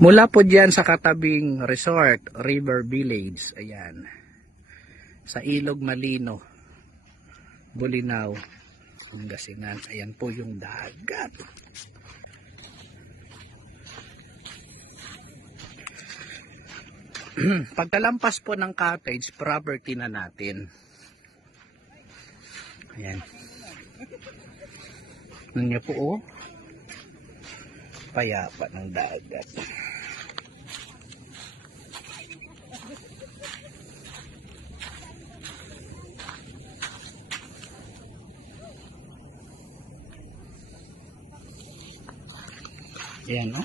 Mula po dyan sa katabing resort, River Village, ayan, sa Ilog Malino, Bulinaw, Pangasinan, ayan po yung dagat. Pagkalampas po ng cottage, property na natin. Ayan. Ano po, oh, payapa ng dagat. Ayan, no?